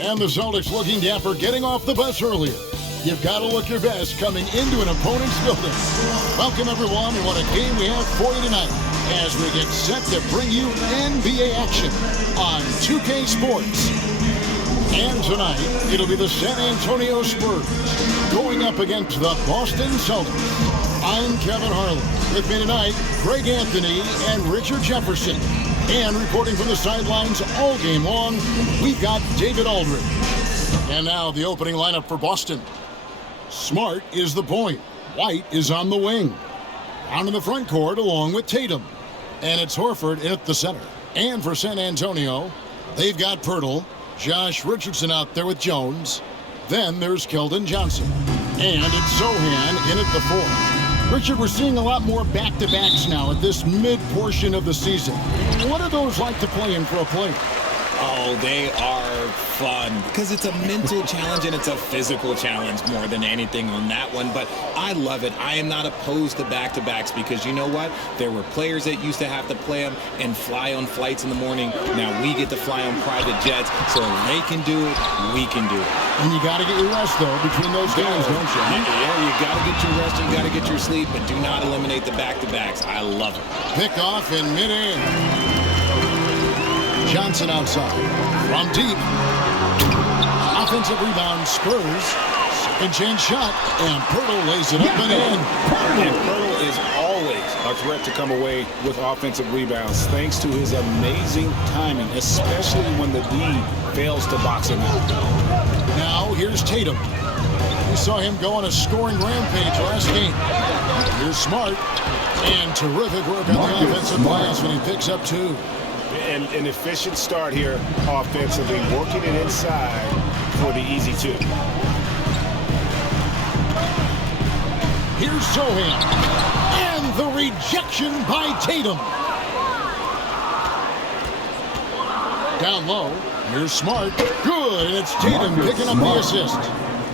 And the Celtics looking dapper, getting off the bus earlier. You've got to look your best coming into an opponent's building. Welcome, everyone, and what a game we have for you tonight as we get set to bring you NBA action on 2K Sports. And tonight, it'll be the San Antonio Spurs going up against the Boston Celtics. I'm Kevin Harlan. With me tonight, Greg Anthony and Richard Jefferson. And reporting from the sidelines all game long, we've got David Aldridge. And now the opening lineup for Boston. Smart is the point. White is on the wing. Down in the front court along with Tatum. And it's Horford at the center. And for San Antonio, they've got Pirtle, Josh Richardson out there with Jones. Then there's Keldon Johnson. And it's Sohan in at the 4. Richard, we're seeing a lot more back-to-backs now at this mid-portion of the season. What are those like to play in for a player? Oh, they are fun because it's a mental challenge and it's a physical challenge more than anything on that one. But I love it. I am not opposed to back-to-backs because you know what? There were players that used to have to play them and fly on flights in the morning. Now we get to fly on private jets, so they can do it, we can do it. And you got to get your rest, though, between those games, don't you? Yeah, you got to get your rest, you got to get your sleep, but do not eliminate the back-to-backs. I love it. Pick off in mid-air. Johnson outside. From deep. Offensive rebound, Spurs. Second chance shot, and Pirtle lays it up and in. And Pirtle is always a threat to come away with offensive rebounds thanks to his amazing timing, especially when the D fails to box him out. Now here's Tatum. We saw him go on a scoring rampage last game. Here's Smart. And terrific work on the offensive glass when he picks up 2. And an efficient start here offensively, working it inside for the easy 2. Here's Sohan. And the rejection by Tatum. Down low. Here's Smart. Good. And it's Tatum picking up the assist.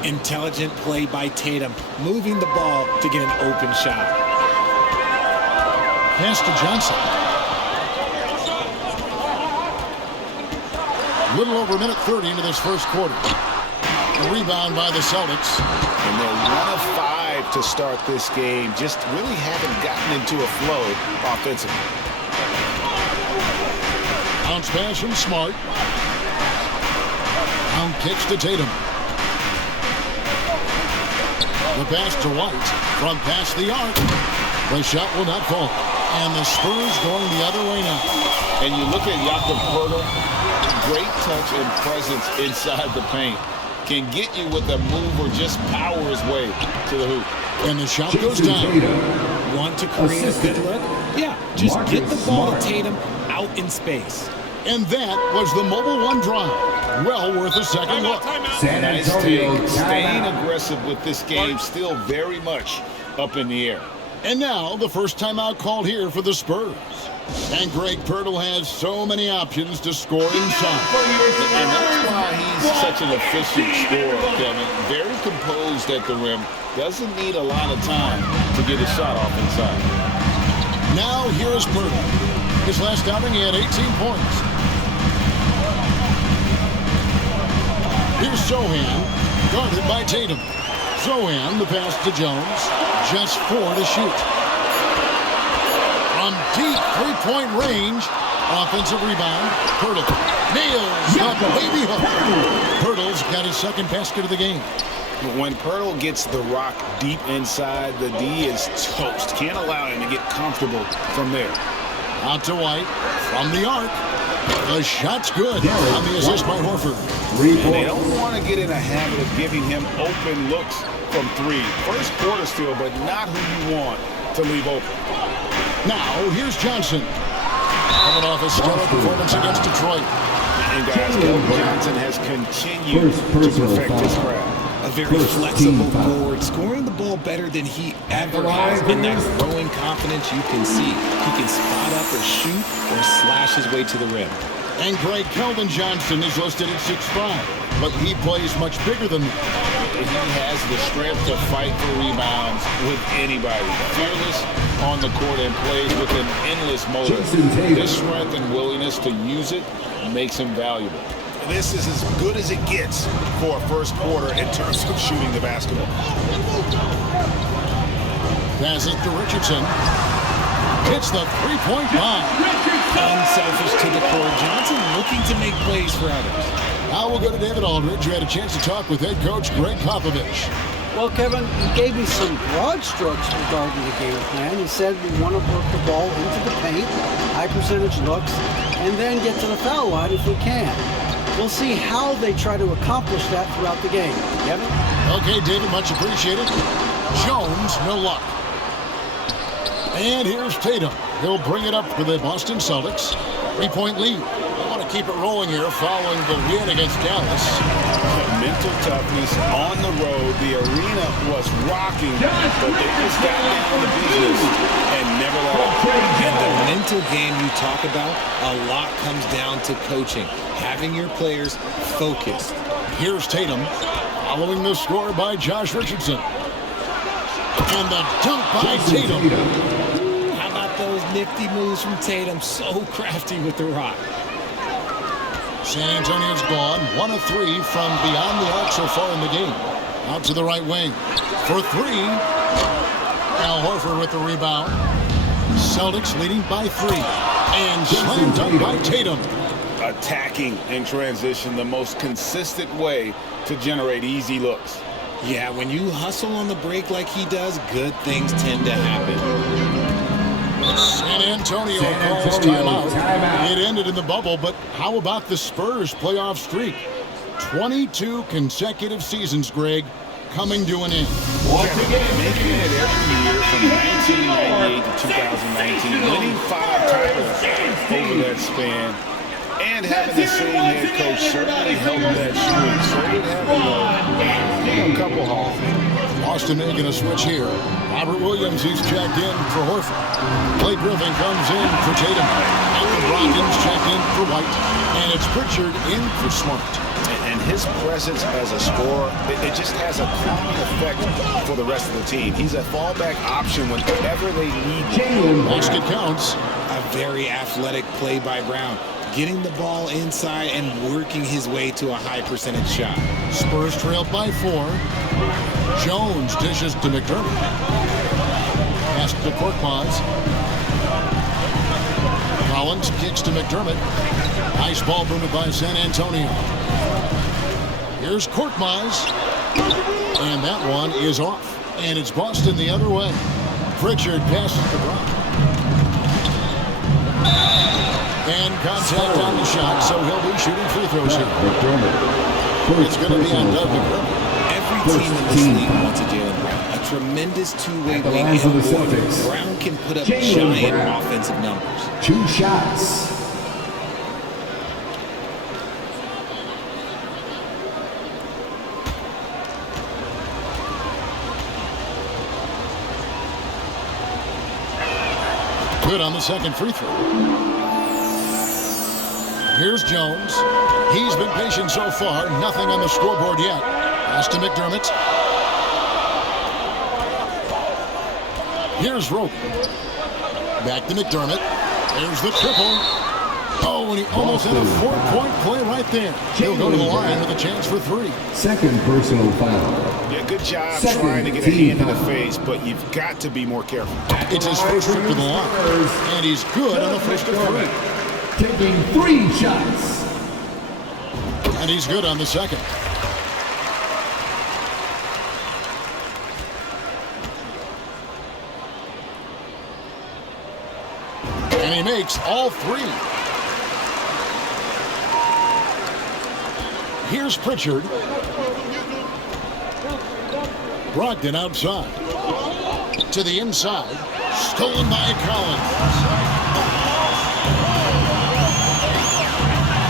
Intelligent play by Tatum, moving the ball to get an open shot. Pass to Johnson. A little over a minute 30 into this first quarter. A rebound by the Celtics. And they're 1 of 5 to start this game. Just really haven't gotten into a flow offensively. Bounce pass from Smart. Down kicks to Tatum. The pass to White from past the arc. The shot will not fall. And the Spurs going the other way now. And you look at Jakob Pirtle, great touch and presence inside the paint. Can get you with a move or just power his way to the hoop. And the shot goes down. Want to create a good look? Yeah, just get the ball to Tatum out in space. And that was the Mobile One drive. Well worth a second look. Nice take. Staying aggressive with this game, still very much up in the air. And now the first timeout called here for the Spurs. And Greg Pirtle has so many options to score inside. And that's why he's such an efficient scorer, Kevin. Very composed at the rim. Doesn't need a lot of time to get his shot off inside. Now here is Pirtle. His last outing, he had 18 points. Here's Sohan, guarded by Tatum. Sohan, the pass to Jones. Just 4 to shoot. From deep three-point range, offensive rebound, Pirtle nails the baby hook. Pirtle's got his second basket of the game. When Pirtle gets the rock deep inside, the D is toast. Can't allow him to get comfortable from there. Out to White from the arc. The shot's good on the assist by Horford. And they don't want to get in a habit of giving him open looks from 3. First quarter still, but not who you want to leave open. Now, here's Johnson. Coming off a stellar performance against Detroit. And guys, Keldon Johnson has continued to perfect his craft. A very flexible forward, scoring the ball better than he ever has. And that growing confidence you can see. He can spot up or shoot or slash his way to the rim. And Greg, Keldon Johnson is listed at 6'5", but he plays much bigger than that. he has the strength to fight for rebounds with anybody. Fearless on the court and plays with an endless motor. This strength and willingness to use it makes him valuable. This is as good as it gets for a first quarter in terms of shooting the basketball. Passes to Richardson. Hits the three-point bomb. Unselfish to the core. Johnson looking to make plays for others. Now we'll go to David Aldridge, who had a chance to talk with head coach Greg Popovich. Well, Kevin, he gave me some broad strokes regarding the game plan. He said we want to work the ball into the paint, high percentage looks, and then get to the foul line if we can. We'll see how they try to accomplish that throughout the game. Kevin? Okay, David, much appreciated. Jones, no luck. And here's Tatum. He'll bring it up for the Boston Celtics. 3-point lead. They want to keep it rolling here following the win against Dallas. Mental toughness on the road. The arena was rocking, but they just got down to business and never let up. And the mental game you talk about, a lot comes down to coaching. Having your players focused. Here's Tatum, following the score by Josh Richardson. And the dunk by Tatum. How about those nifty moves from Tatum? So crafty with the rock. San Antonio's gone 1 of 3 from beyond the arc so far in the game. Out to the right wing for 3. Al Horford with the rebound. Celtics leading by 3. And slam dunk by Tatum. Attacking in transition, the most consistent way to generate easy looks. Yeah, when you hustle on the break like he does, good things tend to happen. San Antonio calls timeout. It ended in the bubble, but how about the Spurs playoff streak? 22 consecutive seasons, Greg, coming to an end. Making it every year from 1998 to 2019, winning 5 titles over that span, and having the same head coach certainly helped that streak. So it had a couple halls. Boston making a switch here. Robert Williams, he's checked in for Horford. Blake Griffin comes in for Tatum. Malcolm Brogdon's checked in for White. And it's Pritchard in for Smart. And his presence as a scorer, it just has a calming effect for the rest of the team. He's a fallback option whenever they need him. Basket counts. A very athletic play by Brown. Getting the ball inside and working his way to a high percentage shot. Spurs trailed by 4. Jones dishes to McDermott. Pass to Korkmaz. Collins kicks to McDermott. Nice ball movement by San Antonio. Here's Korkmaz. And that one is off. And it's Boston the other way. Pritchard passes to Brown. And contact on the shot, so he'll be shooting free throws here. It's going to be on Doug McDermott. Every team in this league wants a Jaylen Brown. A tremendous two-way wing and forward. Brown can put up giant offensive numbers. 2 shots. Good on the second free throw. Here's Jones. He's been patient so far. Nothing on the scoreboard yet. Pass to McDermott. Here's Rope. Back to McDermott. There's the triple. Oh, and he almost had a 4-point play right there. He'll go to the line with a chance for 3. Second personal foul. Yeah, good job trying to get a hand in the face, but you've got to be more careful. It's his first trip to the line. And he's good on the first of 3. Taking 3 shots. And he's good on the second. And he makes all 3. Here's Pritchard. Brogdon outside. To the inside. Stolen by Collins.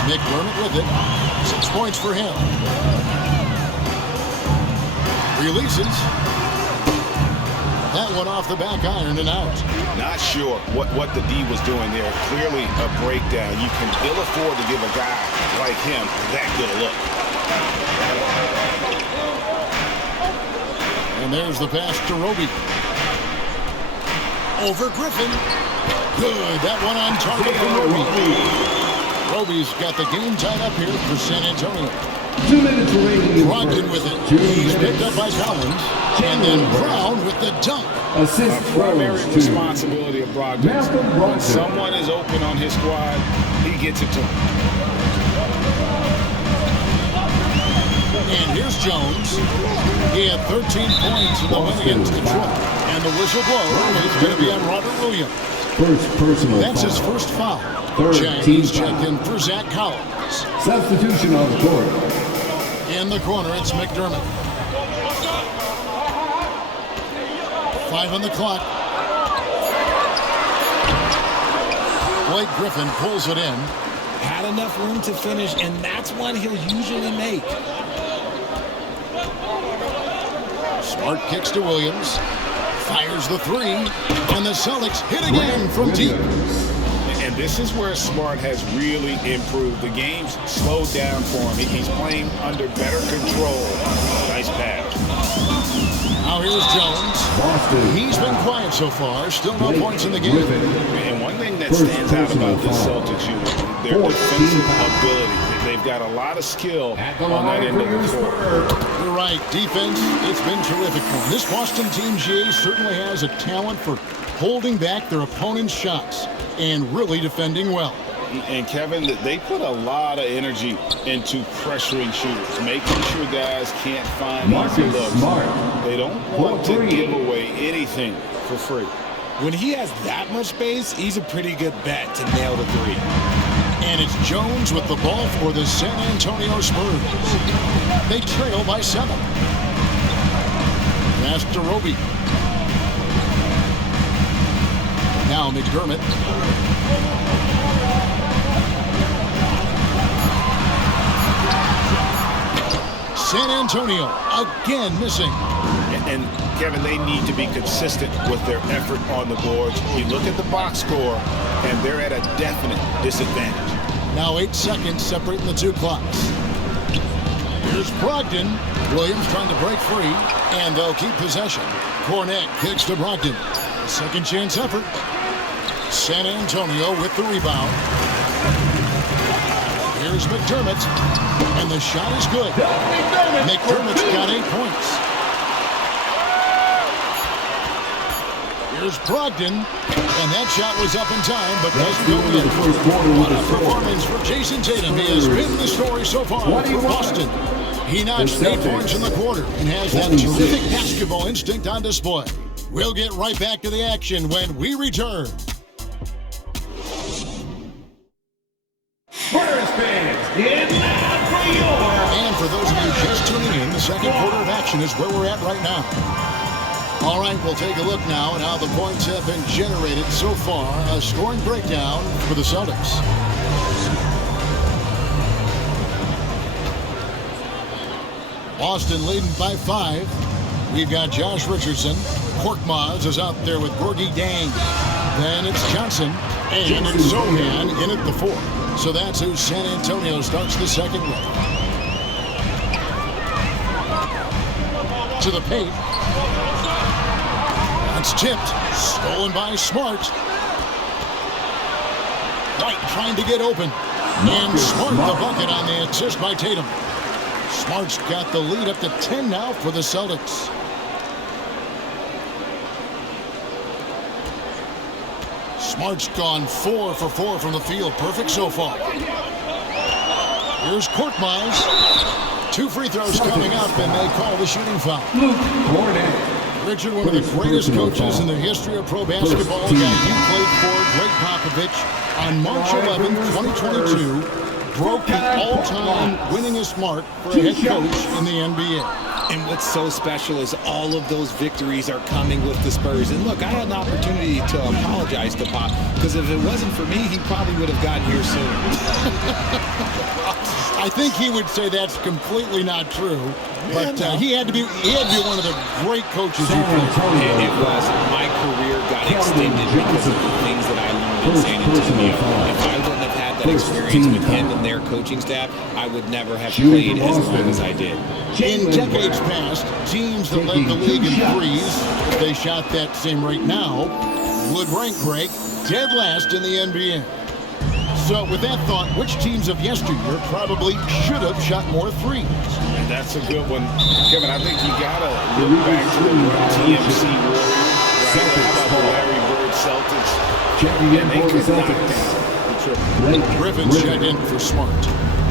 McDermott with it. 6 points for him. Releases. That one off the back iron and out. Not sure what the D was doing there. Clearly a breakdown. You can ill afford to give a guy like him that good a look. And there's the pass to Roby. Over Griffin. Good. That one on target for Roby. Roby's got the game tied up here for San Antonio. 2 minutes remaining. Brogdon with it. He's picked up by Collins. And then Brown with the dunk. Assist Primary throws responsibility of Brogdon. When someone is open on his squad, he gets it to him. And here's Jones. He had 13 points in the win against Detroit. And the whistle blows is going to be on Robert Williams. First personal That's foul. his first foul. Third team He's checked foul. in for Zach Collins. Substitution on the court. In the corner, it's McDermott. 5 on the clock. Blake Griffin pulls it in. Had enough room to finish, and that's one he'll usually make. Smart kicks to Williams. Fires the three. And the Celtics hit again from deep. And this is where Smart has really improved. The game's slowed down for him. He's playing under better control. Nice pass. Now here's Jones. Boston. He's been quiet so far. Still no points in the game. And one thing that stands out about this Celtics unit, their defensive ability. They've got a lot of skill on that end of the court. You're right. Defense, it's been terrific for them. This Boston team, GA, certainly has a talent for holding back their opponent's shots and really defending well. And Kevin, they put a lot of energy into pressuring shooters, making sure guys can't find easy looks. They don't want to give away anything for free. When he has that much space, he's a pretty good bet to nail the three. And it's Jones with the ball for the San Antonio Spurs. They trail by 7. Pass to Roby. Now McDermott. San Antonio again missing. And Kevin, they need to be consistent with their effort on the boards. You look at the box score, and they're at a definite disadvantage. Now 8 seconds separating the two clocks. Here's Brogdon. Williams trying to break free, and they'll keep possession. Cornette kicks to Brogdon. Second chance effort. San Antonio with the rebound. Here's McDermott, and the shot is good. McDermott's got 8 points. Here's Brogdon, and that shot was up in time, but doesn't go in. What a performance for Jayson Tatum. He has been the story so far for Boston. He notched 8 points in the quarter and has that terrific basketball instinct on display. We'll get right back to the action when we return. Spurs fans, get loud for your... And for those of you just tuning in, the second quarter of action is where we're at right now. All right, we'll take a look now at how the points have been generated so far. A scoring breakdown for the Celtics. Boston leading by 5. We've got Josh Richardson. Korkmaz is out there with Gorgie Dang. Then it's Johnson. And it's Zohan in at the 4. So that's who San Antonio starts the second with. To the paint. That's tipped. Stolen by Smart. White trying to get open. And Smart the bucket on the assist by Tatum. Smart's got the lead up to 10 now for the Celtics. Smart's gone 4 for 4 from the field. Perfect so far. Here's Korkmaz. 2 free throws coming up, and they call the shooting foul. Richard, one of the greatest coaches in the history of pro basketball. The guy you played for, Greg Popovich, on March 11, 2022, broke the all-time winningest mark for a head coach in the NBA. And what's so special is all of those victories are coming with the Spurs. And look, I had an opportunity to apologize to Pop, because if it wasn't for me, he probably would have gotten here sooner. I think he would say that's completely not true. But he had to be one of the great coaches you played. It was. My career got extended because of the things that I learned in San Antonio. If I wouldn't have had that experience with him and their coaching staff, I would never have played as long as I did. In decades past, teams that led the league in threes, if they shot that same rate now, would rank break dead last in the NBA. So with that thought, which teams of yesteryear probably should have shot more threes? And that's a good one. Kevin, I think you got to look back to the TMC Warriors, right? How about the Larry Bird Celtics? And they could knock down the triple. Griffin's checked in for Smart.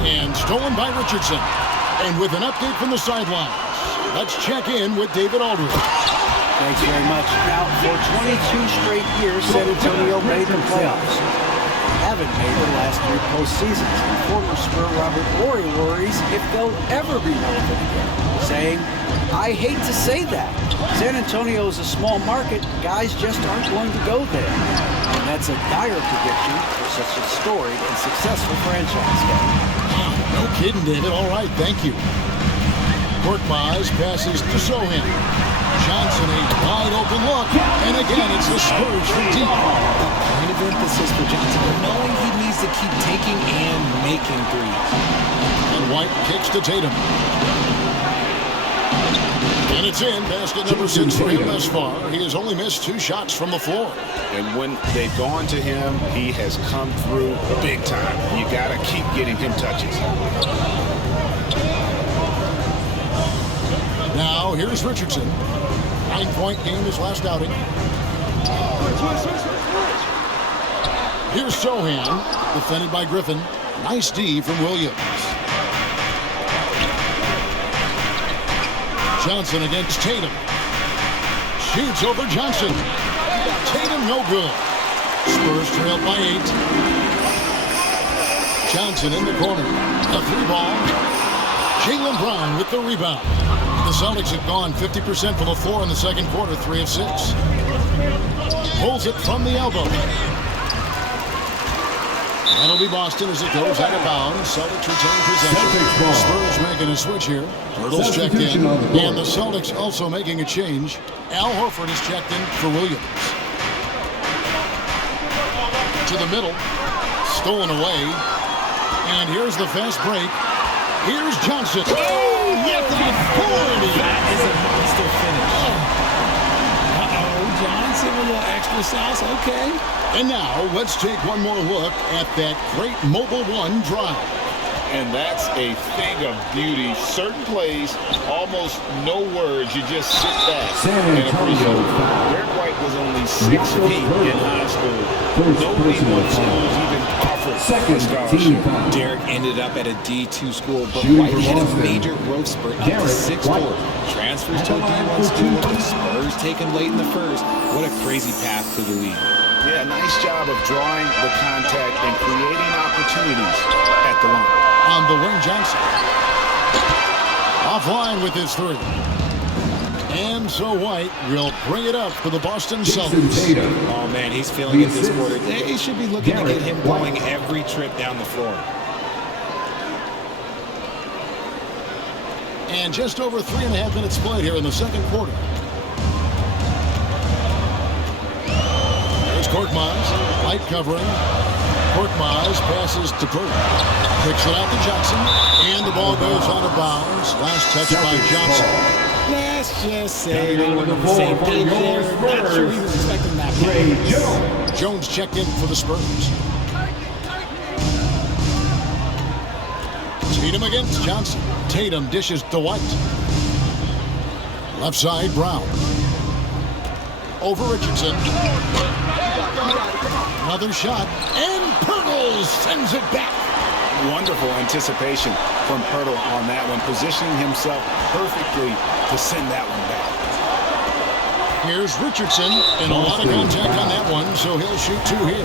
And stolen by Richardson. And with an update from the sidelines, let's check in with David Aldridge. Thanks very much. Now, for 22 straight years, San Antonio made the playoffs. Haven't made the last 3 postseasons. And former Spur Robert Horry worries if they'll ever be relevant again, saying, I hate to say that. San Antonio is a small market. Guys just aren't going to go there. And that's a dire prediction for such a storied and successful franchise. No kidding, David. All right, thank you. Korkmaz passes to Sohan. Johnson, a wide open look. And again, it's the Spurs from deep. Point of emphasis for Johnson, knowing he needs to keep taking and making threes. And White kicks to Tatum. And it's in. Basket number 6 for him thus far. He has only missed 2 shots from the floor. And when they've gone to him, he has come through big time. You got to keep getting him touches. Now, here's Richardson. 9-point game his last outing. Here's Sohan, defended by Griffin. Nice D from Williams. Johnson against Tatum. Shoots over Johnson. Tatum no good. Spurs trailed by 8. Johnson in the corner. A 3-ball. Jaylen Brown with the rebound. The Celtics have gone 50% from the floor in the second quarter, 3 of 6. Pulls it from the elbow. That'll be Boston as it goes out of bounds. Celtics retain possession. Spurs making a switch here. Hurdle's checked in. And the Celtics also making a change. Al Horford is checked in for Williams. To the middle. Stolen away. And here's the fast break. Here's Johnson. Oh, yes, That is a monster finish. Uh-oh, Johnson with a little extra sauce. Okay. And now, let's take one more look at that great Mobile One drive. And that's a thing of beauty. Certain plays, almost no words. You just sit back and appreciate it. Derek White was only 6 feet in high school. Nobody in schools even offered a scholarship. Derek ended up at a D2 school, but White had a major growth spurt up to 6'4". Transfers to a D1 school, the Spurs taken late in the first. What a crazy path to the league. Yeah, nice job of drawing the contact and creating opportunities at the line. On the wing, Johnson. Offline with his 3. And so White will bring it up for the Boston Celtics. Oh, man, he's feeling it this quarter. They should be looking to get him going every trip down the floor. And just over 3.5 minutes played here in the second quarter. There's Korkmaz. White covering. Korkmaz passes to Burke. Kicks it out to Johnson. And the ball goes out of bounds. Last touch by Johnson. Let's just say they were on the same page there. Not sure he was expecting that. Jones checked in for the Spurs. Tatum against Johnson. Tatum dishes to White. Left side, Brown. Over Richardson. Another shot. And Pirtle sends it back. Wonderful anticipation from Pirtle on that one, positioning himself perfectly to send that one back. Here's Richardson, and a lot of contact on that one, so he'll shoot 2 here.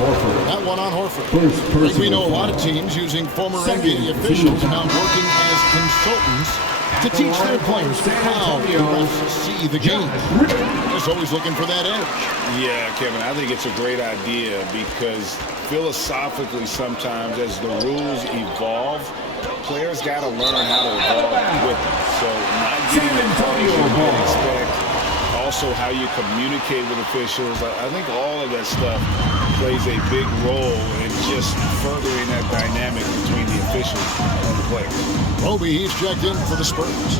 That one on Horford. I think we know a lot of teams using former NBA officials now working as consultants to teach their players how the refs see the game. Just always looking for that edge. Yeah, Kevin, I think it's a great idea because philosophically sometimes as the rules evolve, players got to learn how to evolve with them. So not getting the calls you might expect, also how you communicate with officials. I think all of that stuff plays a big role in just furthering that dynamic between the officials and the players. Roby, he's checked in for the Spurs.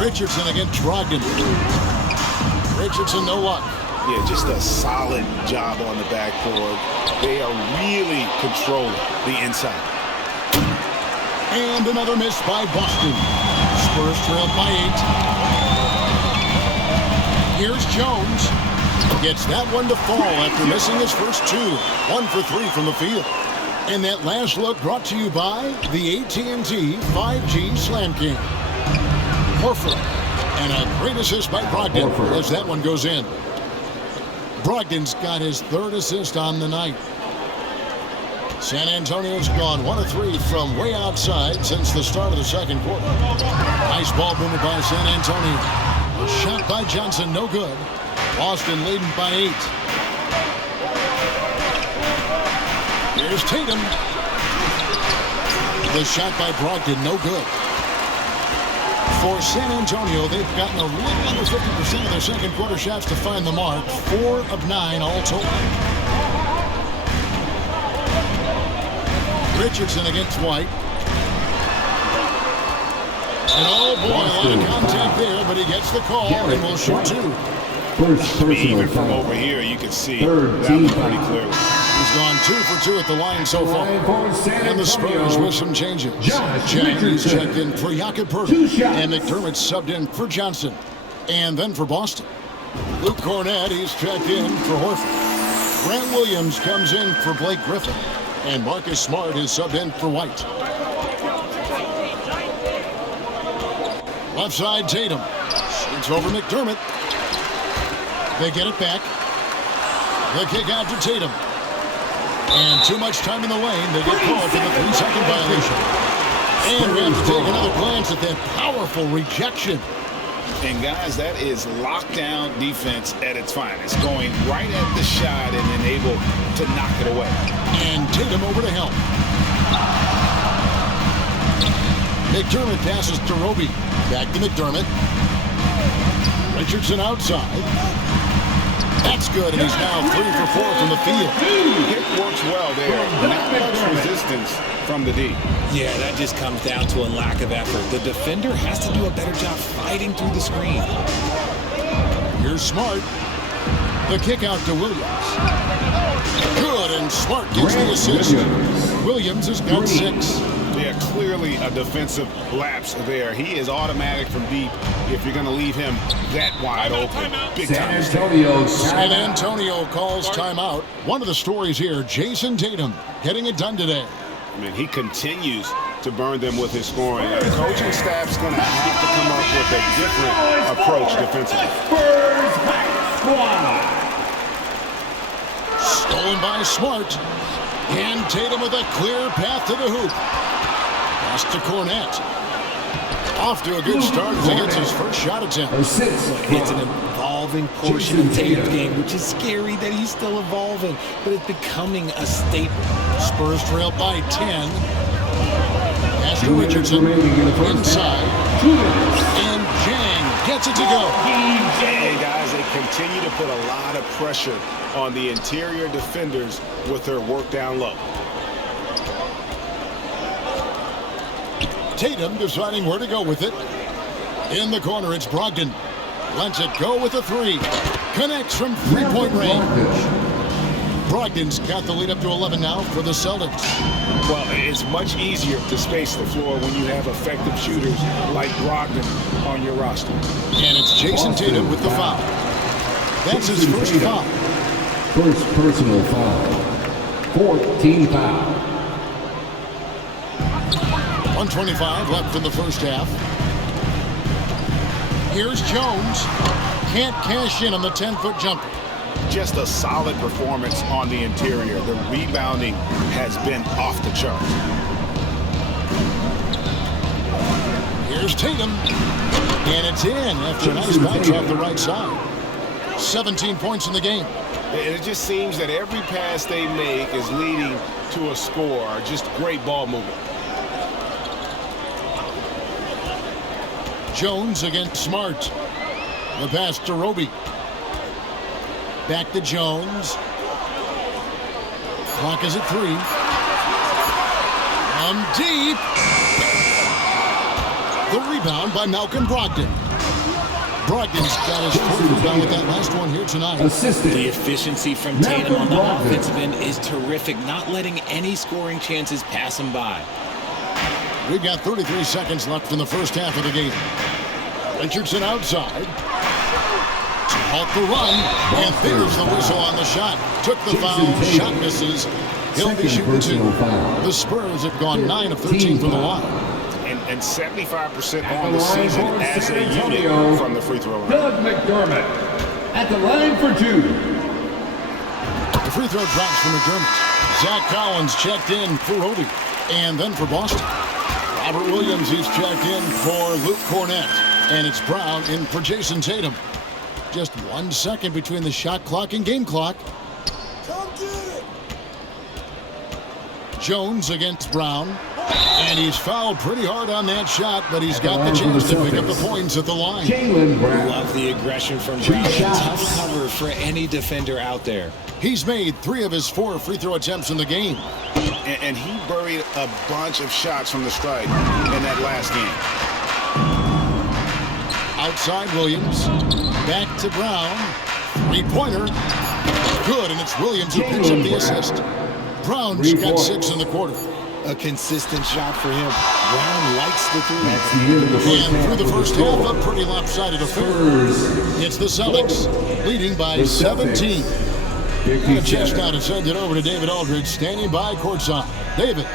Richardson against Brogdon. Richardson, no luck. Yeah, just a solid job on the backboard. They are really controlling the inside. And another miss by Boston. Spurs trailed by 8. Here's Jones. Gets that one to fall after missing his first 2. 1 for 3 from the field. And that last look brought to you by the AT&T 5G Slam Cam. Horford. And a great assist by Brogdon as that one goes in. Brogdon's got his 3rd assist on the night. San Antonio's gone 1 of 3 from way outside since the start of the second quarter. Nice ball movement by San Antonio. A shot by Johnson, no good. Boston leading by 8. Here's Tatum. The shot by Brogdon, no good. For San Antonio, they've gotten a little under 50% of their second quarter shots to find the mark. 4 of 9 all told. Richardson against White. And oh boy, a lot of contact there, but he gets the call and will shoot 2. Even from over here, you can see that was pretty clear. He's gone 2 for 2 at the line so far. And the Spurs with some changes. He's checked in for Jakob and McDermott subbed in for Johnson. And then for Boston, Luke Cornett, he's checked in for Horford. Grant Williams comes in for Blake Griffin. And Marcus Smart is subbed in for White. Left side, Tatum. Shoots over McDermott. They get it back. The kick out to Tatum. And too much time in the lane. They get called for the 3-second violation. And we have to take another glance at that powerful rejection. And guys, that is lockdown defense at its finest. Going right at the shot and then able to knock it away. And Tatum over to help. McDermott passes to Roby. Back to McDermott. Richardson outside. That's good, and he's now 3 for 4 from the field. It works well there. Not much resistance from the D. Yeah, that just comes down to a lack of effort. The defender has to do a better job fighting through the screen. Here's Smart. The kick out to Williams. Good, and Smart gets the assist. Williams has got 6. Yeah, clearly a defensive lapse there. He is automatic from deep if you're going to leave him that wide open. Big time. San Antonio calls timeout. One of the stories here, Jayson Tatum getting it done today. I mean, he continues to burn them with his scoring. The coaching staff's going to have to come up with a different approach defensively. Stolen by Smart. And Tatum with a clear path to the hoop. Pass to Cornett. Off to a good start as he gets his first shot attempt. It's an evolving portion of Tatum's game, which is scary that he's still evolving, but it's becoming a staple. Spurs trail by 10. Pass to Richardson. Inside. And Jang gets it to go. Hey, guys, they continue to put a lot of pressure on the interior defenders with their work down low. Tatum deciding where to go with it. In the corner, it's Brogdon. Lets it go with a 3. Connects from 3-point range. Brogdon's got the lead up to 11 now for the Celtics. Well, it's much easier to space the floor when you have effective shooters like Brogdon on your roster. And it's Jayson Tatum with the foul. That's his first foul. First personal foul. 14 foul. 1:25 left in the first half. Here's Jones. Can't cash in on the 10-foot jumper. Just a solid performance on the interior. The rebounding has been off the chart. Here's Tatum. And it's in after a nice bounce off the right side. 17 points in the game. It just seems that every pass they make is leading to a score. Just great ball movement. Jones against Smart. The pass to Roby. Back to Jones. Clock is at 3. Deep. The rebound by Malcolm Brogdon. Brogdon's got his fourth rebound with that last one here tonight. The efficiency from Tatum on the offensive end is terrific, not letting any scoring chances pass him by. We've got 33 seconds left in the first half of the game. Richardson outside. To halt the run, and there's the whistle on the shot. Took the foul, shot misses. He'll be shooting 2. The Spurs have gone 9 of 13 from the line. And 75% on the season as a unit from the free throw line. Doug McDermott at the line for 2. The free throw drops from McDermott. Zach Collins checked in for Roby, and then for Boston. Robert Williams, he's checked in for Luke Cornett. And it's Brown in for Jayson Tatum. Just 1 second between the shot clock and game clock. Come get it. Jones against Brown. And he's fouled pretty hard on that shot, but he's got the chance to pick up the points at the line. Love the aggression from Brown. Tough cover for any defender out there. He's made 3 of his 4 free throw attempts in the game. And he buried a bunch of shots from the stripe in that last game. Outside Williams. Back to Brown. 3-pointer. Good, and it's Williams who picks up the assist. Brown's got 6 in the quarter. A consistent shot for him. Brown likes the 3. And through the first half, a pretty lopsided affair. It's the Celtics, leading by 17. And a chance now to send it over to David Aldridge, standing by courtside. David.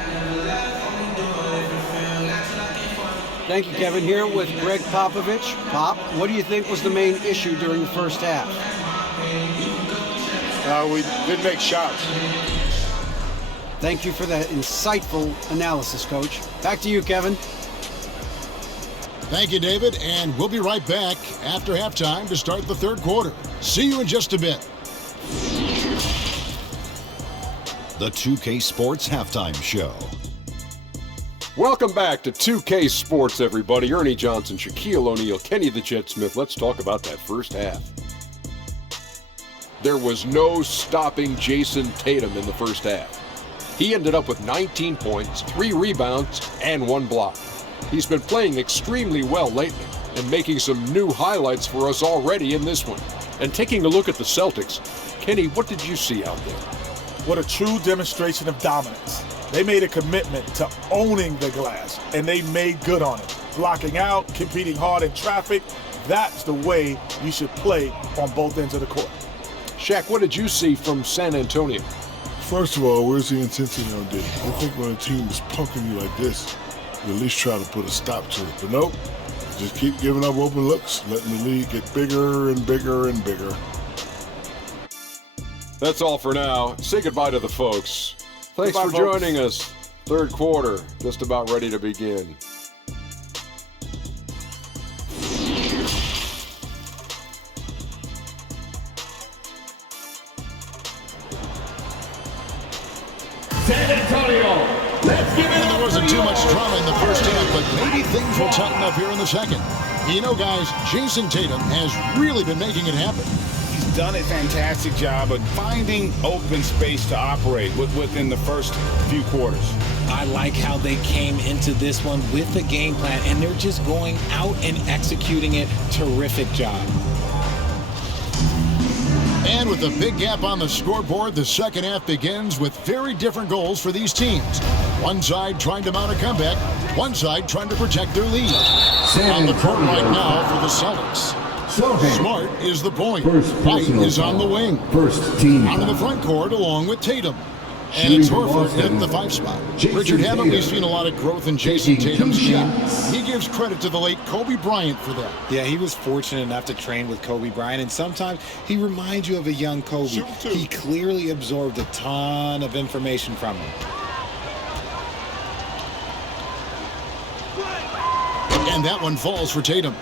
Thank you, Kevin. Here with Greg Popovich. Pop, what do you think was the main issue during the first half? We didn't make shots. Thank you for that insightful analysis, Coach. Back to you, Kevin. Thank you, David, and we'll be right back after halftime to start the third quarter. See you in just a bit. The 2K Sports Halftime Show. Welcome back to 2K Sports, everybody. Ernie Johnson, Shaquille O'Neal, Kenny the Jet Smith. Let's talk about that first half. There was no stopping Jayson Tatum in the first half. He ended up with 19 points, 3 rebounds, and 1 block. He's been playing extremely well lately and making some new highlights for us already in this one. And taking a look at the Celtics, Kenny, what did you see out there? What a true demonstration of dominance. They made a commitment to owning the glass, and they made good on it. Blocking out, competing hard in traffic, that's the way you should play on both ends of the court. Shaq, what did you see from San Antonio? First of all, where's the intensity on this? I think when a team is punking you like this, you at least try to put a stop to it. But nope, just keep giving up open looks, letting the lead get bigger and bigger and bigger. That's all for now. Say goodbye to the folks. Thanks for joining us. Third quarter, just about ready to begin. San Antonio, let's give it up. There wasn't too much drama in the first half, but maybe things will tighten up here in the second. You know, guys, Jayson Tatum has really been making it happen. He's done a fantastic job of finding open space to operate within the first few quarters. I like how they came into this one with a game plan, and they're just going out and executing it. Terrific job. And with a big gap on the scoreboard, the second half begins with very different goals for these teams. One side trying to mount a comeback, one side trying to protect their lead. On the court right now for the Celtics. Smart is the point. White is on the wing. First team. Out of the front court along with Tatum. And it's Horford in the 5 spot. Richard, haven't we seen a lot of growth in Jayson Tatum's game? He gives credit to the late Kobe Bryant for that. Yeah, he was fortunate enough to train with Kobe Bryant, and sometimes he reminds you of a young Kobe. He clearly absorbed a ton of information from him. And that one falls for Tatum.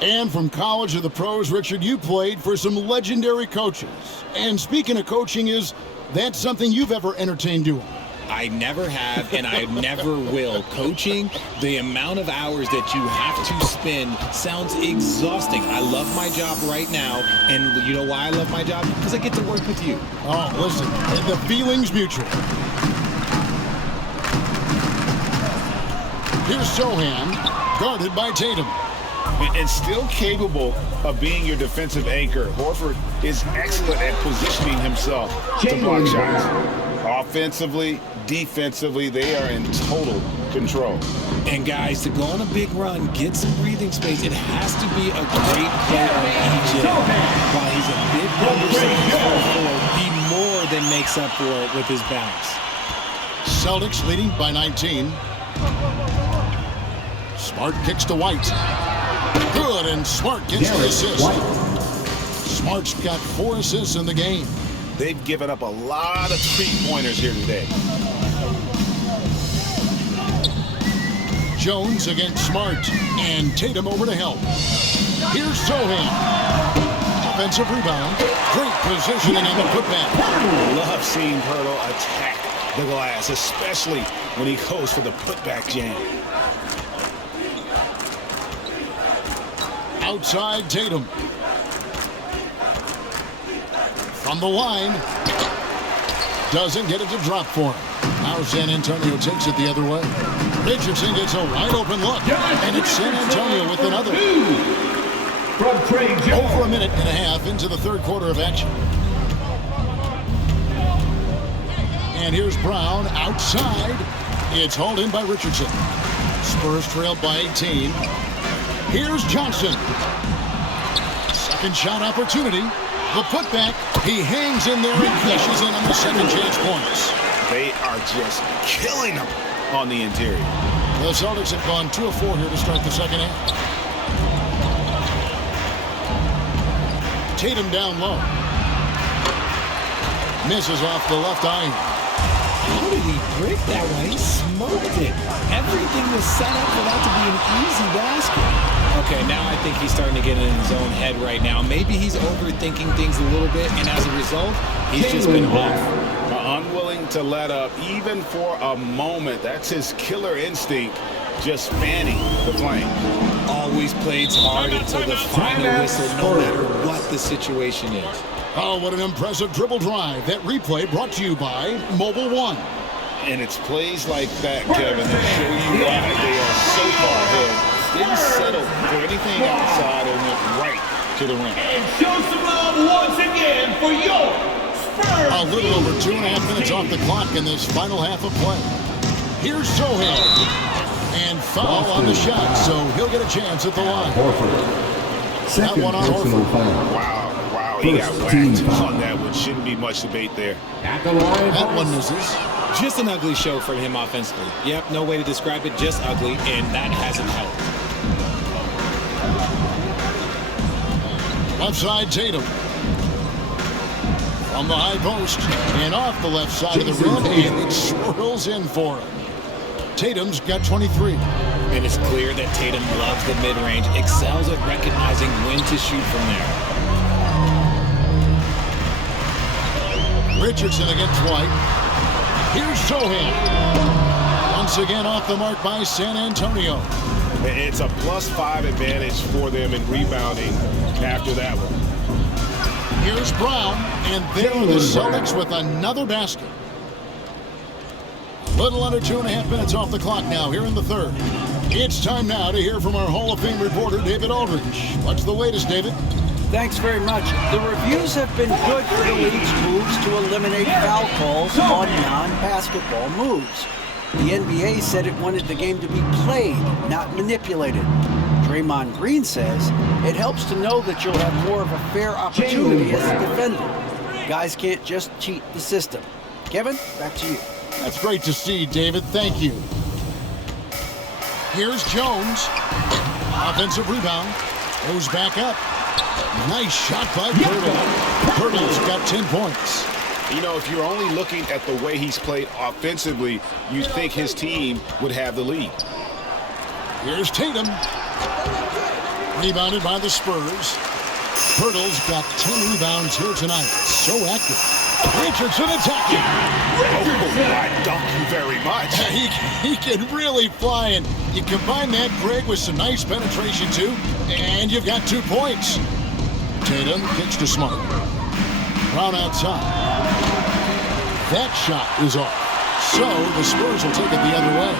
And from college to the pros, Richard, you played for some legendary coaches. And speaking of coaching, is that something you've ever entertained doing? I never have, and I never will. Coaching, the amount of hours that you have to spend sounds exhausting. I love my job right now, and you know why I love my job? Because I get to work with you. Oh, listen, the feeling's mutual. Here's Sohan, guarded by Tatum. And still capable of being your defensive anchor. Horford is excellent at positioning himself to block shots. Offensively, defensively, they are in total control. And guys, to go on a big run, get some breathing space, it has to be a great play on each end. While he's a bit undersized for a forward, he more than makes up for it with his bounce. Celtics leading by 19. Smart kicks to White. Good, and Smart gets the assist. Smart's got 4 assists in the game. They've given up a lot of three-pointers here today. Jones against Smart, and Tatum over to help. Here's Sohan. Offensive rebound. Great positioning on the putback. Love seeing Hurdle attack the glass, especially when he goes for the putback jam. Outside Tatum. From the line. Doesn't get it to drop for him. Now San Antonio takes it the other way. Richardson gets a wide open look. And it's San Antonio with another. Over a minute and a half into the third quarter of action. And here's Brown outside. It's hauled in by Richardson. Spurs trailed by 18. Here's Johnson. Second shot opportunity. The putback. He hangs in there and cashes in on the second chance points. They are just killing them on the interior. The Celtics have gone 2 of 4 here to start the second half. Tatum down low. Misses off the left eye. How did he break that one? He smoked it. Everything was set up for that to be an easy basket. Okay, now I think he's starting to get in his own head right now. Maybe he's overthinking things a little bit, and as a result, he's just been off. Unwilling to let up, even for a moment. That's his killer instinct, just fanning the flame. Always plays hard until the final whistle, no matter what the situation is. Oh, what an impressive dribble drive. That replay brought to you by Mobile One. And it's plays like that, Kevin, that show you why they are so far ahead. Didn't settle for anything outside and went right to the rim. And show some love once again for your Spurs. A little over 2.5 minutes off the clock in this final half of play. Here's Sohan. And foul on the shot, so he'll get a chance at the line. That one on Horford. Wow, he got whacked on that one. Shouldn't be much debate there. That one misses. Just an ugly show from him offensively. Yep, no way to describe it, just ugly, and that hasn't helped. Left side, Tatum. From the high post and off the left side of the rim, and it swirls in for him. Tatum's got 23. And it's clear that Tatum loves the mid-range, excels at recognizing when to shoot from there. Richardson against White. Here's Sohan. Once again off the mark by San Antonio. It's a +5 advantage for them in rebounding after that one. Here's Brown, and there are the Celtics with another basket. Little under 2.5 minutes off the clock now here in the third. It's time now to hear from our Hall of Fame reporter, David Aldridge. What's the latest, David? Thanks very much. The reviews have been good for the league's moves to eliminate foul calls on non-basketball moves. The NBA said it wanted the game to be played, not manipulated. Draymond Green says it helps to know that you'll have more of a fair opportunity as a defender. Guys can't just cheat the system. Kevin, back to you. That's great to see, David. Thank you. Here's Jones. Offensive rebound. Goes back up. Nice shot by Hurdle. Hurdle's got 10 points. You know, if you're only looking at the way he's played offensively, you'd think his team would have the lead. Here's Tatum. Rebounded by the Spurs. Hurdle's got 10 rebounds here tonight. So active. Richardson attacking. I thank you very much. He can really fly, and you combine that, Greg, with some nice penetration, too, and you've got 2 points. Tatum kicks to Smart. Brown outside. That shot is off. So the Spurs will take it the other way.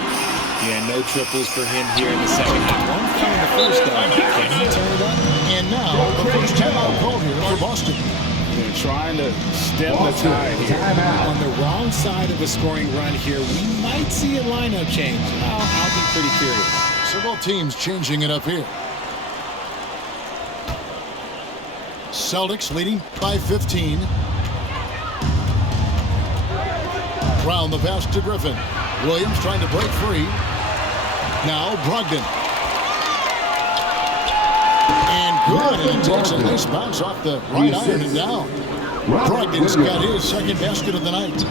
Yeah, no triples for him here in the second half. One foul in the first, though. Can he turn it up? And now the first timeout call here for Boston. They're trying to stem the tide here. On the wrong side of a scoring run here, we might see a lineup change. I'll be pretty curious. Several teams changing it up here. Celtics leading by 15. Brown the pass to Griffin. Williams trying to break free. Now Brogdon. And good. And it takes a nice bounce off the right iron and down. Brogdon's got his second basket of the night.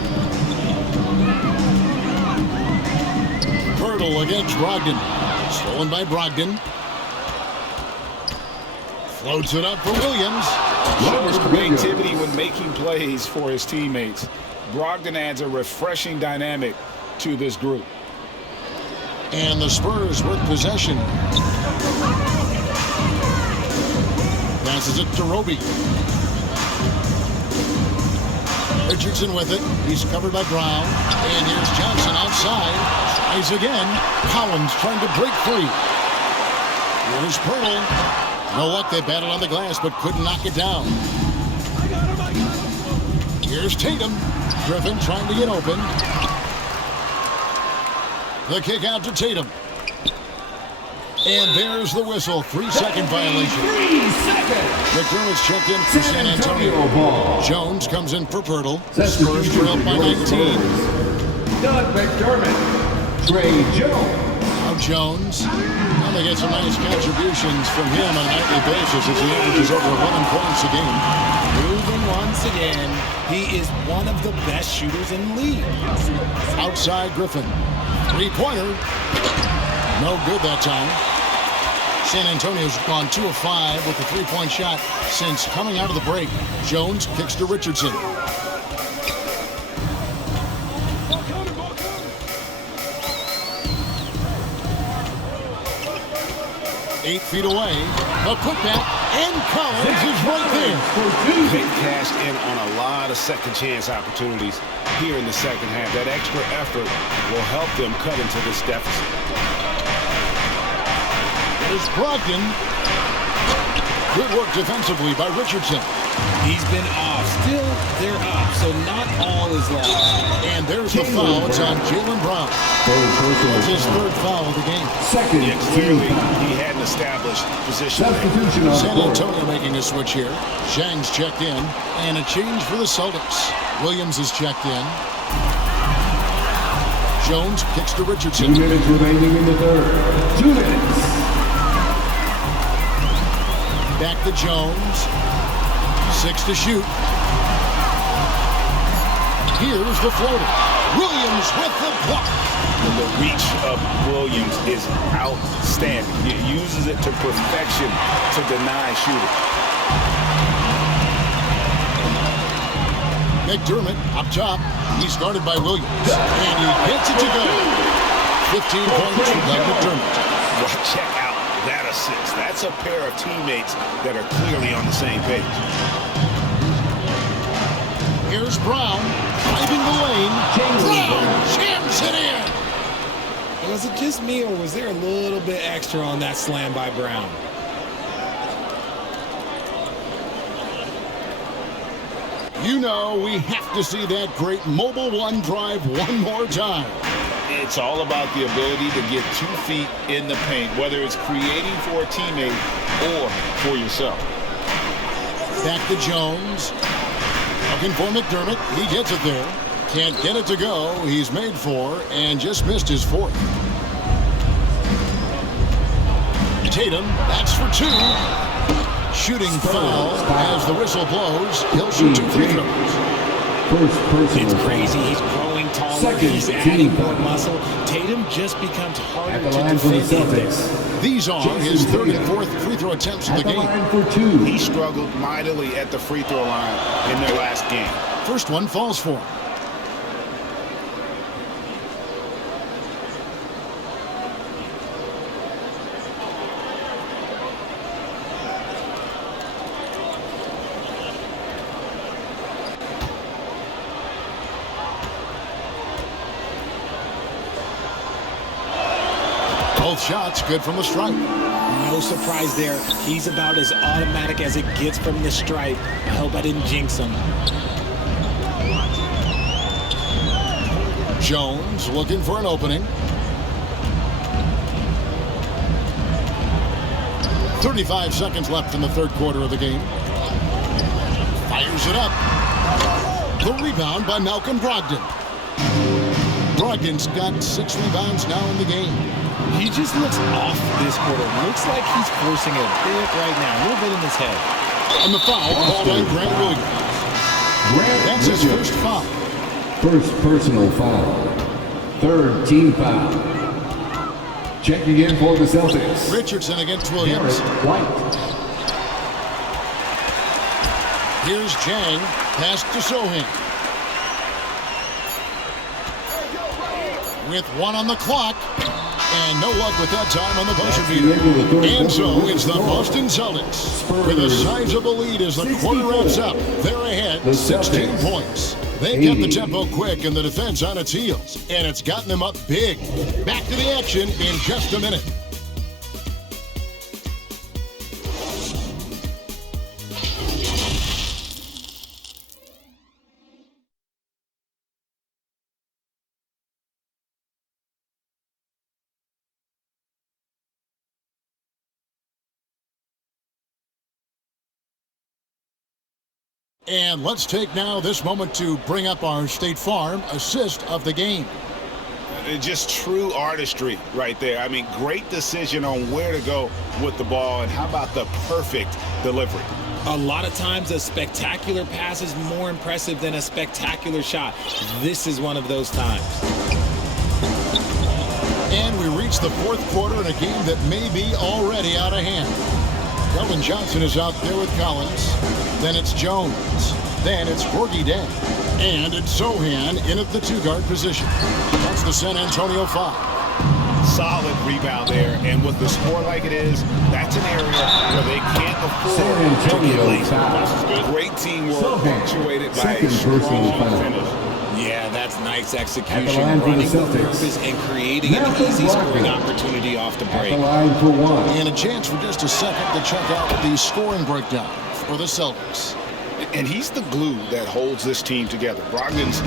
Pirtle against Brogdon. Stolen by Brogdon. Floats it up for Williams. Shows creativity when making plays for his teammates. Brogdon adds a refreshing dynamic to this group. And the Spurs with possession. Passes it to Roby. Richardson with it. He's covered by Brown. And here's Johnson outside. Tries again. Collins trying to break free. Here's Pirtle. No luck. They battled on the glass but couldn't knock it down. Here's Tatum. Griffin trying to get open. The kick out to Tatum. And there's the whistle. 3-second violation. 3 seconds. McDermott's checked in for San Antonio. Jones comes in for Pirtle. Spurs trail by 19. Doug McDermott. Trey Jones. Now Jones. And they get some nice contributions from him on a nightly basis as he averages over 11 points a game. Moving once again. He is one of the best shooters in the league. Outside Griffin. Three-pointer. No good that time. San Antonio's gone 2 of 5 with a three-point shot since coming out of the break. Jones kicks to Richardson. 8 feet away. A putback, and Collins is right there. They cashed in on a lot of second-chance opportunities here in the second half. That extra effort will help them cut into this deficit. There's Brogdon. Good work defensively by Richardson. He's been off. Still, they're up, so not all is lost. And there's the foul. It's on Jaylen Brown. It's his 3rd foul of the game. Yeah, clearly, he hadn't established position. San Antonio making a switch here. Zhang's checked in. And a change for the Celtics. Williams is checked in. Jones kicks to Richardson. 2 minutes remaining in the 3rd. 2 minutes. Back to Jones. 6 to shoot. Here's the floater. Williams with the block. And the reach of Williams is outstanding. He uses it to perfection to deny shooting. McDermott up top. He's guarded by Williams. And he gets it to go. 15 points from Doug McDermott. Well, check out that assist. That's a pair of teammates that are clearly on the same page. Here's Brown, driving the lane. Brown jams it in. Was it just me, or was there a little bit extra on that slam by Brown? You know, we have to see that great mobile one drive one more time. It's all about the ability to get 2 feet in the paint, whether it's creating for a teammate or for yourself. Back to Jones. Looking for McDermott. He gets it there. Can't get it to go. He's made 4 and just missed his 4th. Tatum, that's for 2. Shooting foul as the whistle blows. He'll shoot 2 free throws. It's crazy. He's growing taller. He's adding more muscle. Tatum game just becomes harder At the to line for the defend. Celtics. These are his third and fourth free throw attempts of the At the game. line for 2. He struggled mightily at the free throw line in their last game. First one falls for him. Both shots good from the stripe. No surprise there. He's about as automatic as it gets from the stripe. I hope I didn't jinx him. Jones looking for an opening. 35 seconds left in the third quarter of the game. Fires it up. The rebound by Malcolm Brogdon. Brogdon's got 6 rebounds now in the game. He just looks off this quarter. Looks like he's forcing it a bit right now. A little bit in his head. And the foul called on Grant Williams. That's his first foul. First personal foul. Third team foul. Checking in for the Celtics. Richardson against Williams. White. Here's Chang. Pass to Sohan. With 1 on the clock. And no luck with that time on the buzzer beater. And so it's the Boston Celtics with a sizable lead as the quarter wraps up. They're ahead 16 points. They kept the tempo quick and the defense on its heels. And it's gotten them up big. Back to the action in just a minute. And let's take now this moment to bring up our State Farm assist of the game. Just true artistry right there. I mean, great decision on where to go with the ball, and how about the perfect delivery? A lot of times a spectacular pass is more impressive than a spectacular shot. This is one of those times. And we reach the fourth quarter in a game that may be already out of hand. Kelvin Johnson is out there with Collins. Then it's Jones. Then it's Gorgie Day. And it's Sohan in at the 2-guard position. That's the San Antonio foul. Solid rebound there. And with the score like it is, that's an area where they can't afford to get lazy. Great teamwork punctuated by a strong finish. Yeah, that's nice execution. Running the purpose and creating an easy scoring opportunity off the break. And a chance for just a second to check out the scoring breakdown for the Celtics. And he's the glue that holds this team together. Brogdon's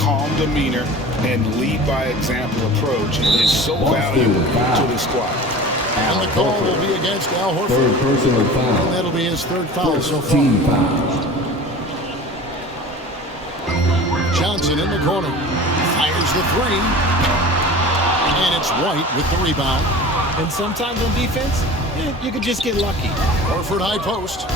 calm demeanor and lead by example approach is so valuable to this squad. And the call will be against Al Horford. Third personal foul. And that'll be his third foul so far. Team foul. Johnson in the corner. Fires the 3. And it's White with the rebound. And sometimes on defense, you can just get lucky. Horford high post.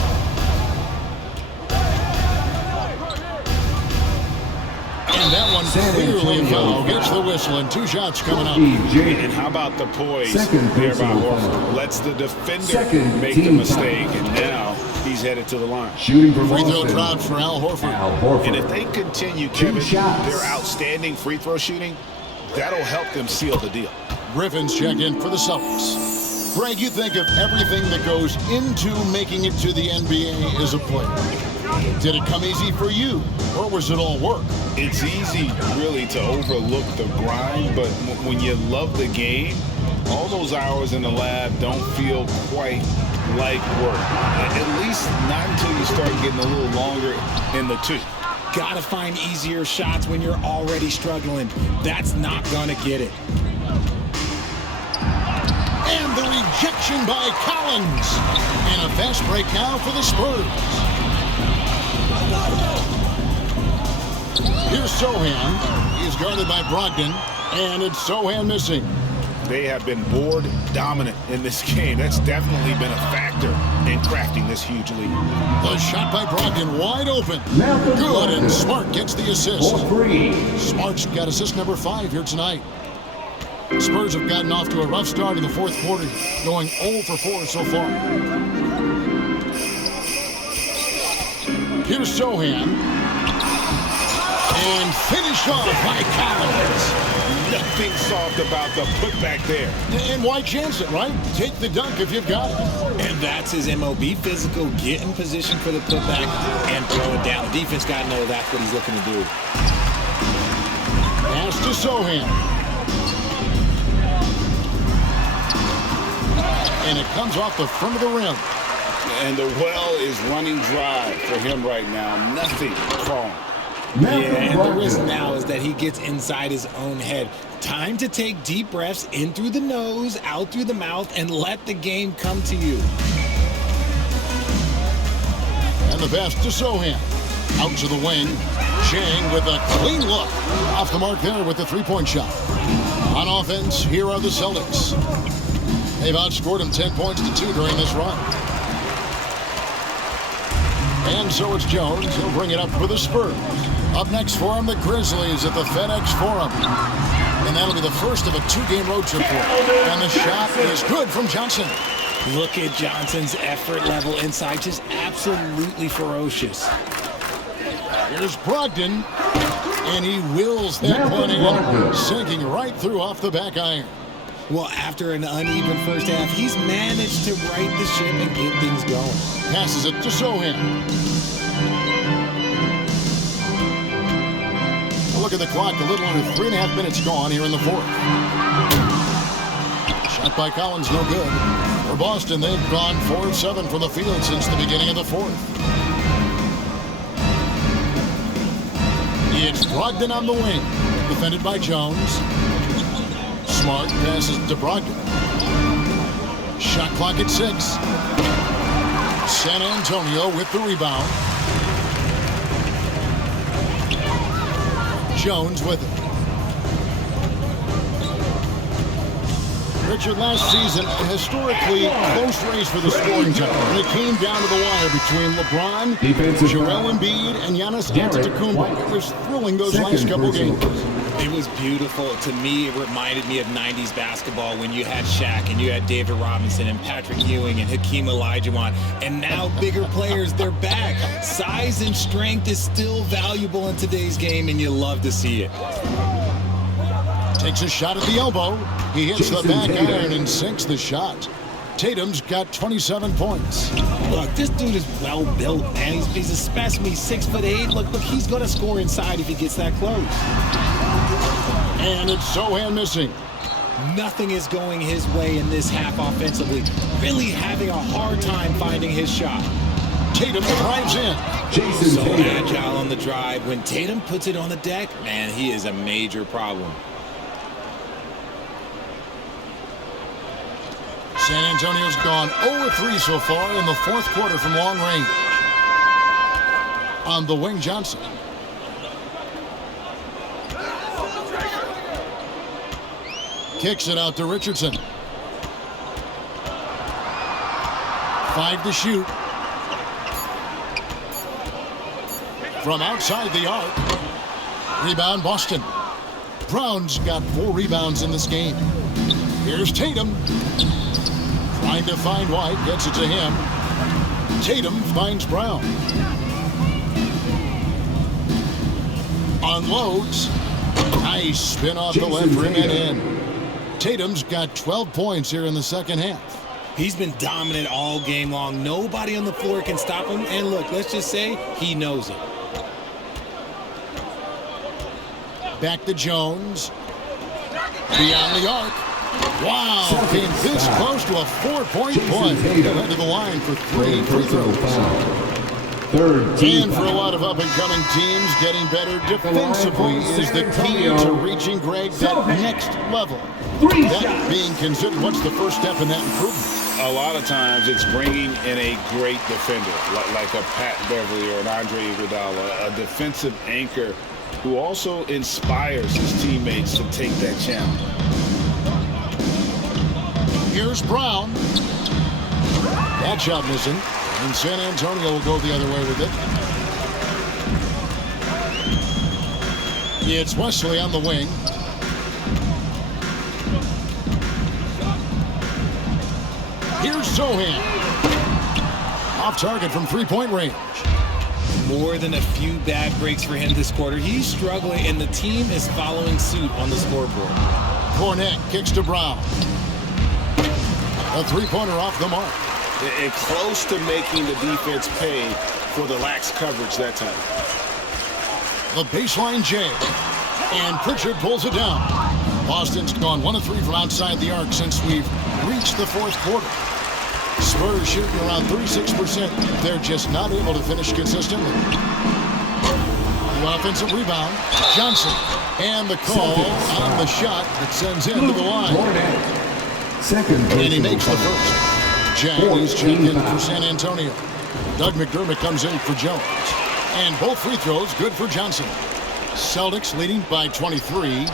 And that one clearly a foul. Gets the whistle and 2 shots coming up. And how about the poise there by Horford? Lets the defender make the mistake, and now he's headed to the line. Shooting for free throw dropped for Al Horford. And if they continue, Kevin, their outstanding free throw shooting, that'll help them seal the deal. Griffin's check in for the Celtics. Greg, you think of everything that goes into making it to the NBA as a player. Did it come easy for you, or was it all work? It's easy, really, to overlook the grind, but when you love the game, all those hours in the lab don't feel quite like work. At least not until you start getting a little longer in the tooth. Gotta find easier shots when you're already struggling. That's not gonna get it. And the rejection by Collins. And a fast break now for the Spurs. Here's Sohan. He's guarded by Brogdon. And it's Sohan missing. They have been board dominant in this game. That's definitely been a factor in crafting this huge lead. The shot by Brogdon wide open. Good, and Smart gets the assist. Smart's got assist number 5 here tonight. Spurs have gotten off to a rough start in the fourth quarter, going 0 for 4 so far. Here's Sohan. And finish off by Collins. Nothing soft about the putback there. And why chance it, right? Take the dunk if you've got it. And that's his MO. Be physical, get in position for the putback, and throw it down. The defense got to know that's what he's looking to do. Pass to Sohan. And it comes off the front of the rim. And the well is running dry for him right now. Nothing wrong. Yeah, and the risk now is that he gets inside his own head. Time to take deep breaths in through the nose, out through the mouth, and let the game come to you. And the pass to Sohan. Out to the wing. Chang with a clean look. Off the mark there with the three-point shot. On offense, here are the Celtics. They've outscored him 10 points to 2 during this run. And so it's Jones. He'll bring it up for the Spurs. Up next for him, the Grizzlies at the FedEx Forum. And that'll be the first of a 2-game road trip for him. And the shot is good from Johnson. Look at Johnson's effort level inside. Just absolutely ferocious. Here's Brogdon. And he wills that one in, sinking right through off the back iron. Well, after an uneven first half, he's managed to right the ship and get things going. Passes it to Sohan. Look at the clock, a little under 3.5 minutes gone here in the fourth. Shot by Collins, no good. For Boston, they've gone 4 of 7 from the field since the beginning of the fourth. It's Brogdon on the wing, defended by Jones. Smart passes to Brogdon. Shot clock at 6. San Antonio with the rebound. Jones with it. Richard, last season, a historically close race for the scoring title. And it came down to the wire between LeBron, Joel Embiid, and Giannis Antetokounmpo. It was thrilling those last couple games. It was beautiful. To me, it reminded me of 90s basketball when you had Shaq and you had David Robinson and Patrick Ewing and Hakeem Olajuwon. And now bigger players, they're back. Size and strength is still valuable in today's game, and you love to see it. Takes a shot at the elbow. He hits the back iron and sinks the shot. Tatum's got 27 points. Look, this dude is well built, man. He's a specimen. He's 6'8". Look, he's going to score inside if he gets that close. And it's Sohan missing. Nothing is going his way in this half offensively. Really having a hard time finding his shot. Tatum drives in. Jayson so Tatum. agile on the drive. When Tatum puts it on the deck, man, he is a major problem. San Antonio's gone 0-3 so far in the fourth quarter from long range. On the wing, Johnson. Kicks it out to Richardson. 5 to shoot. From outside the arc. Rebound, Boston. Brown's got 4 rebounds in this game. Here's Tatum. Trying to find White, gets it to him. Tatum finds Brown. Unloads. Nice spin off the left rim and in. Tatum's got 12 points here in the second half. He's been dominant all game long. Nobody on the floor can stop him. And look, let's just say he knows it. Back to Jones. Beyond the arc. Wow, came this close to a 4-point play. Head to the line for 3 free throws. And for a lot of up-and-coming teams, getting better defensively is the key to reaching, Greg, that next level. That being considered, what's the first step in that improvement? A lot of times it's bringing in a great defender, like a Pat Beverly or an Andre Iguodala, a defensive anchor who also inspires his teammates to take that challenge. Here's Brown. That shot missing. And San Antonio will go the other way with it. It's Wesley on the wing. Here's Zohan. Off target from three-point range. More than a few bad breaks for him this quarter. He's struggling, and the team is following suit on the scoreboard. Cornette kicks to Brown. A three-pointer off the mark. And close to making the defense pay for the lax coverage that time. The baseline J. And Pritchard pulls it down. Boston's gone 1 of 3 from outside the arc since we've reached the fourth quarter. Spurs shooting around 36%. They're just not able to finish consistently. The offensive rebound. Johnson. And the call on the shot that sends him to the line. And he makes the first. Jang is checked in for San Antonio. Doug McDermott comes in for Jones. And both free throws good for Johnson. Celtics leading by 23.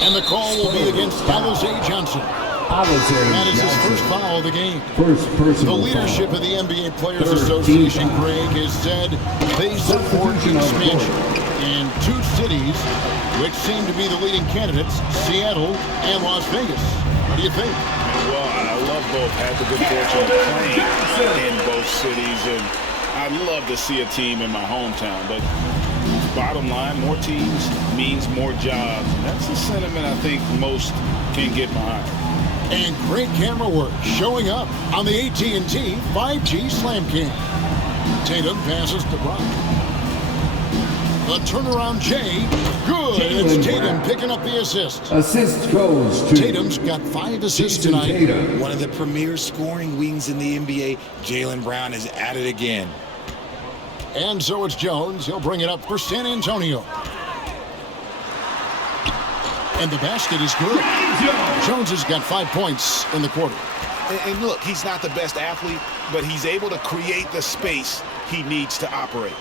And the call will be against Alizé Johnson. That is his first foul of the game. The leadership of the NBA Players Association, Greg, has said they support expansion in 2 cities which seem to be the leading candidates, Seattle and Las Vegas. What do you think? Well, I love both. Had the good fortune of playing in both cities, and I'd love to see a team in my hometown. But bottom line, more teams means more jobs. That's a sentiment I think most can get behind. And great camera work showing up on the AT&T 5G Slam Cam. Tatum passes to Brown. The turnaround J. Good. It's Tatum picking up the assist. Assist goes to Tatum's got 5 assists tonight. Tatum. One of the premier scoring wings in the NBA, Jaylen Brown, is at it again. And so it's Jones. He'll bring it up for San Antonio. And the basket is good. Jones has got 5 points in the quarter. And look, he's not the best athlete, but he's able to create the space he needs to operate.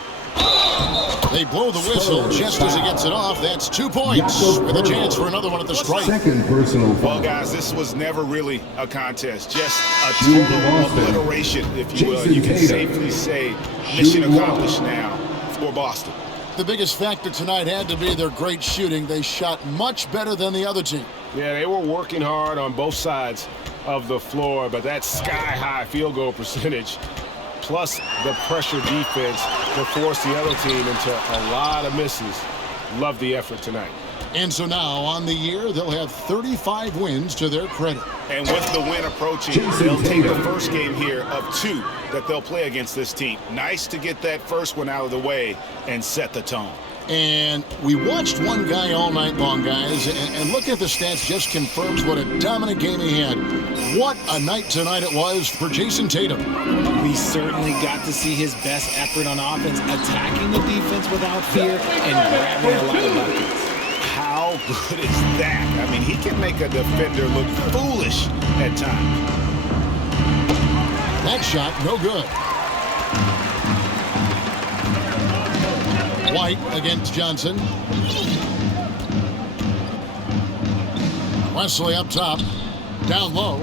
They blow the whistle just as he gets it off. That's 2 points with a chance for another one at the stripe. Second personal foul. Well, guys, this was never really a contest. Just a total obliteration, if you will. You can safely say mission accomplished now for Boston. The biggest factor tonight had to be their great shooting. They shot much better than the other team. Yeah, they were working hard on both sides of the floor, but that sky-high field goal percentage plus the pressure defense to force the other team into a lot of misses. Love the effort tonight. And so now, on the year, they'll have 35 wins to their credit. And with the win approaching, they'll take the first game here of 2 that they'll play against this team. Nice to get that first one out of the way and set the tone. And we watched one guy all night long, guys, and look at the stats, just confirms what a dominant game he had. What a night tonight it was for Jayson Tatum. We certainly got to see his best effort on offense, attacking the defense without fear and grabbing a lot of buckets. How good is that? I mean, he can make a defender look foolish at times. That shot, no good. White against Johnson. Wesley up top. Down low.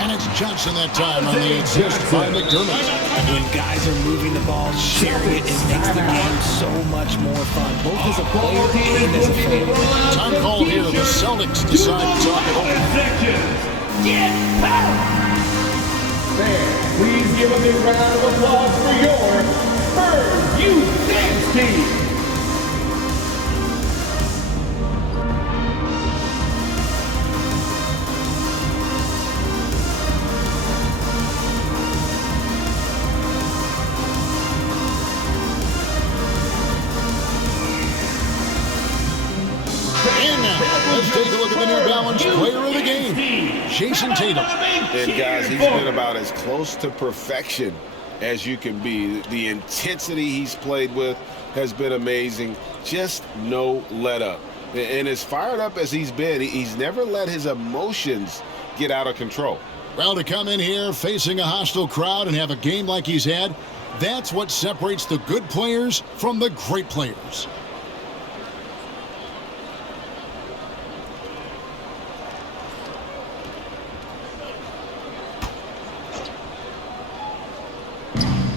And it's Johnson that time on the assist by McDermott. When guys are moving the ball, sharing it, it makes the game so much more fun, both as a player and as a fan. Time called here. The Celtics decide to talk it over. Get back! There, please give a big round of applause for your Spurs U6 team. And now, let's take a look at the New Balance player of the game, Jayson Tatum. And guys, he's been about as close to perfection as you can be. The intensity he's played with has been amazing. Just no let up. And as fired up as he's been, he's never let his emotions get out of control. Well, to come in here facing a hostile crowd and have a game like he's had, that's what separates the good players from the great players.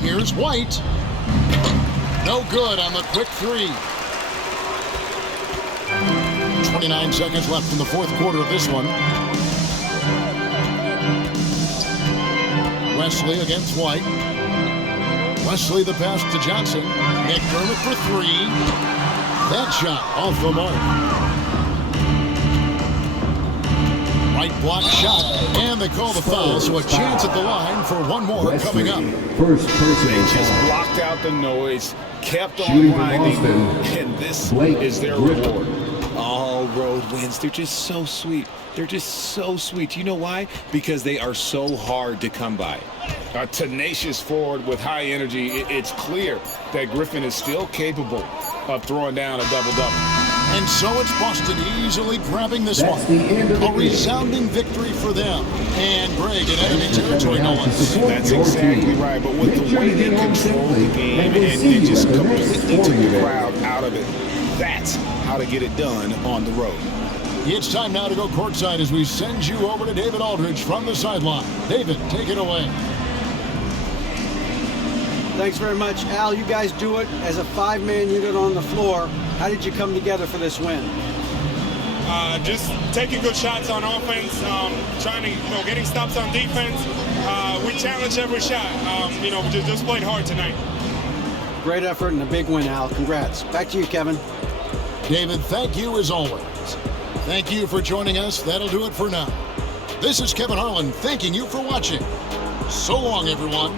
Here's White. No good on the quick 3. 29 seconds left in the fourth quarter of this one. Wesley against White. Wesley the pass to Johnson. McDermott for three. That shot off the mark. White block shot, and they call the foul, so a chance at the line for one more coming up. First person. They just blocked out the noise, kept on Shooting grinding, from Boston, and this Blake is their Griffin. reward. All road wins. They're just so sweet. They're just so sweet. You know why? Because they are so hard to come by. A tenacious forward with high energy. It's clear that Griffin is still capable of throwing down a double-double. And so it's Boston easily grabbing this That's one. the end of the A game. resounding victory for them. And Greg in enemy territory, no one. That's exactly right. But with the way they control the game and just completely took the crowd out of it, that's how to get it done on the road. It's time now to go courtside as we send you over to David Aldridge from the sideline. David, take it away. Thanks very much, Al. You guys do it as a five-man unit on the floor. How did you come together for this win? Just taking good shots on offense, trying to, getting stops on defense. We challenge every shot. Just played hard tonight. Great effort and a big win, Al. Congrats. Back to you, Kevin. David, thank you as always. Thank you for joining us. That'll do it for now. This is Kevin Harlan thanking you for watching. So long, everyone.